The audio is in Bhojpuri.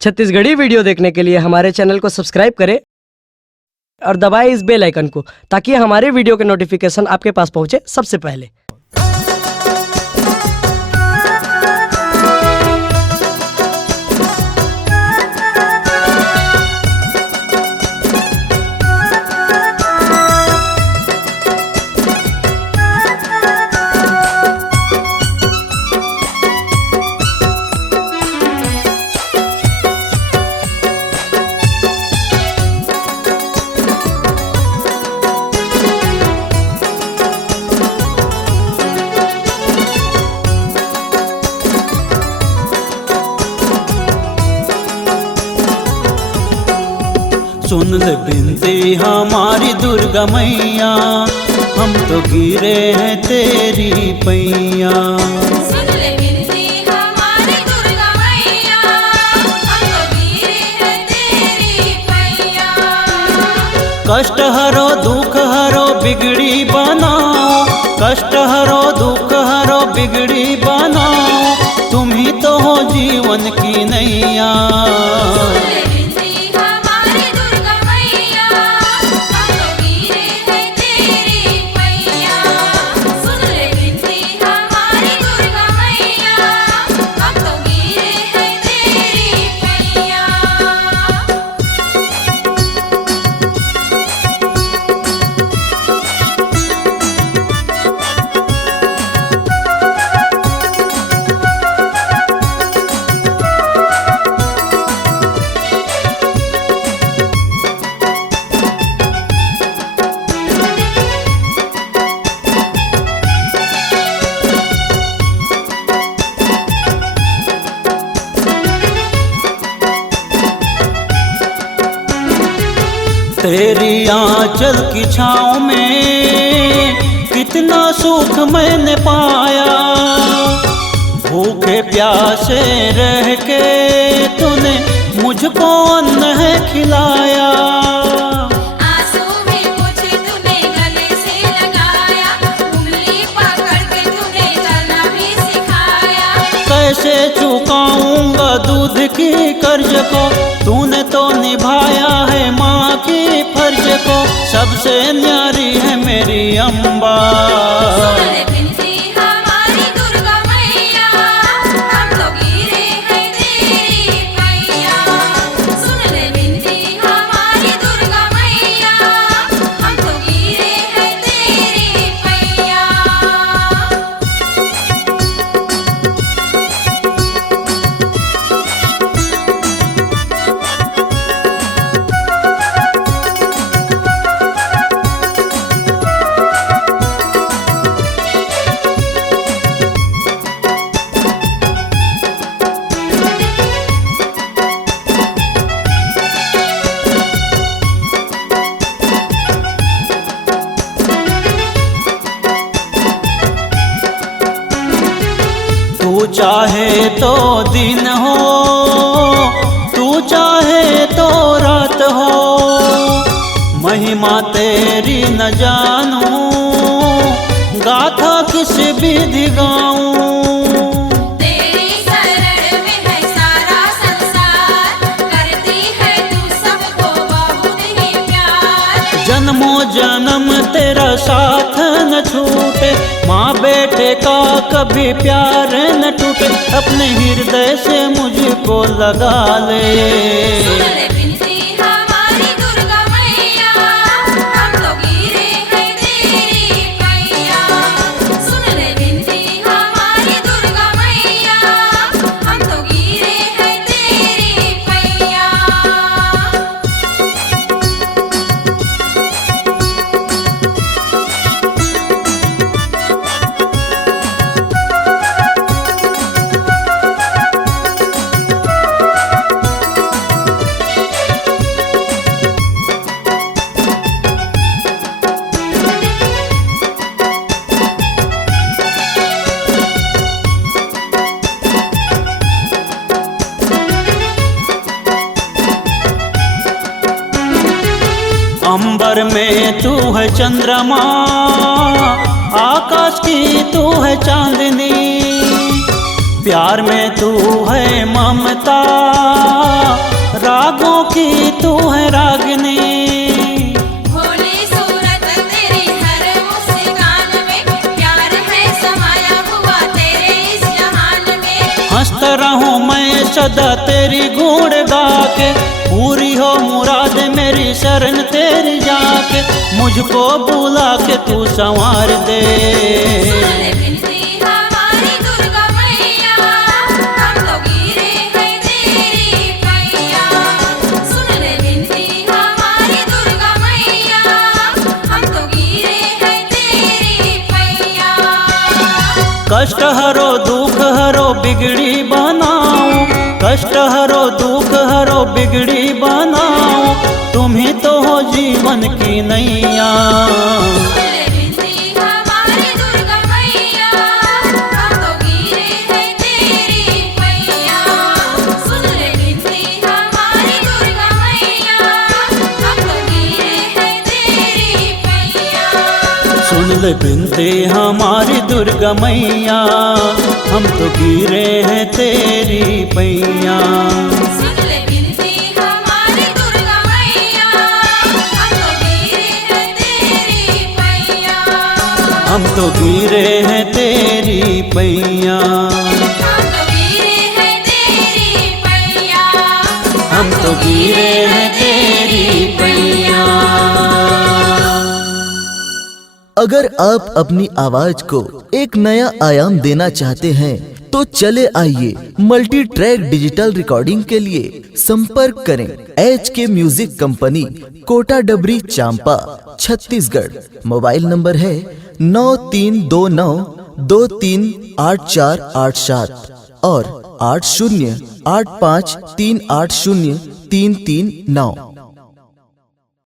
छत्तीसगढ़ी वीडियो देखने के लिए हमारे चैनल को सब्सक्राइब करें और दबाएं इस बेल आइकन को ताकि हमारे वीडियो के नोटिफिकेशन आपके पास पहुंचे सबसे पहले। सुन ले बिनती हमारी दुर्गा मैया, हम तो गिरे हैं तेरी पैया। सुन ले बिनती हमारी दुर्गा मैया, हम तो गिरे हैं तेरी पैया। कष्ट हरो दुख हरो बिगड़ी बनाओ, कष्ट हरो दुख हरो बिगड़ी बनाओ, तुम ही तो हो जीवन की नैया। तेरी आंचल की छाँव में कितना सुख मैंने पाया, भूखे प्यासे रह के तूने मुझको अन्न है खिलाया। आंसू भी मुझे तूने गले से लगाया, उंगली पकड़ के तूने चलना भी सिखाया। कैसे चुकाऊंगा दूध की कर्ज को, तूने तो निभाया है माँ की फर्ज को, सबसे न्यारी है मेरी अम्बा। सुन ले बिनती हमारी दुर्गा मैया, हम तो गिरे हैं तेरी पैया। सुन ले बिनती हमारी दुर्गा मैया, हम तो गिरे हैं तेरी पैया। तू चाहे तो दिन हो, तू चाहे तो रात हो, महिमा तेरी न जानूं, गाथा किस विधि गाऊं। तेरी शरण में है सारा संसार, करती है तू सबको बहुत ही प्यार। जन्मों जन्म तेरा साथ न छूटे, माँ बेटे का कभी प्यार न टूटे, अपने हृदय से मुझको लगा ले। सुन ले बिनती हमारी दुर्गा मैया, हम तो गिरे हैं तेरी पैया। सुन ले बिनती हमारी दुर्गा मैया, हम तो गिरे हैं तेरी पैया। अंबर में तू है चंद्रमा, आकाश की तू है चांदनी, प्यार में तू है ममता, तू है रागिनी। भोली सूरत तेरी हर मुस्कान में, प्यार है समाया हुआ तेरे इस जहान में। हंसता रहूं मैं सदा तेरी गुण गा के, पूरी हो मुराद मेरी शरण तेरी जाके, मुझको बुला के तू संवार दे। सुन ले बिनती हमारी दुर्गा मैया, हम तो गिरे हैं तेरी पैया। सुन ले बिनती हमारी दुर्गा मैया, हम तो गिरे हैं तेरी पैया। कष्ट हरो दुख हरो बिगड़ी बनाओ, कष्ट हरो दुख हरो बिगड़ी बनाओ, तुम ही तो हो जीवन की नैया। सुन ले बिनती हमारी दुर्गा मैया, हम तो गिरे हैं तेरी पैया। सुन ले बिनती हमारी दुर्गा मैया, हम तो गिरे हैं तेरी पैया। सुन ले बिनती हमारी दुर्गा मैया, हम तो गिरे हैं तेरी पैया। सुन ले बिनती हमारी दुर्गा मैया, हम तो गिरे हैं तेरी पैया। हम तो गिरे हैं तेरी पैया। हम तो गिरे हैं तेरी पैया। हम तो गिरे हैं तेरी पैया। अगर आप अपनी आवाज को एक नया आयाम देना चाहते हैं तो चले आइए मल्टी ट्रैक डिजिटल रिकॉर्डिंग के लिए संपर्क करें HK म्यूजिक कंपनी, कोटा डबरी, चांपा, छत्तीसगढ़। मोबाइल नंबर है 9329238487 और 8085380339।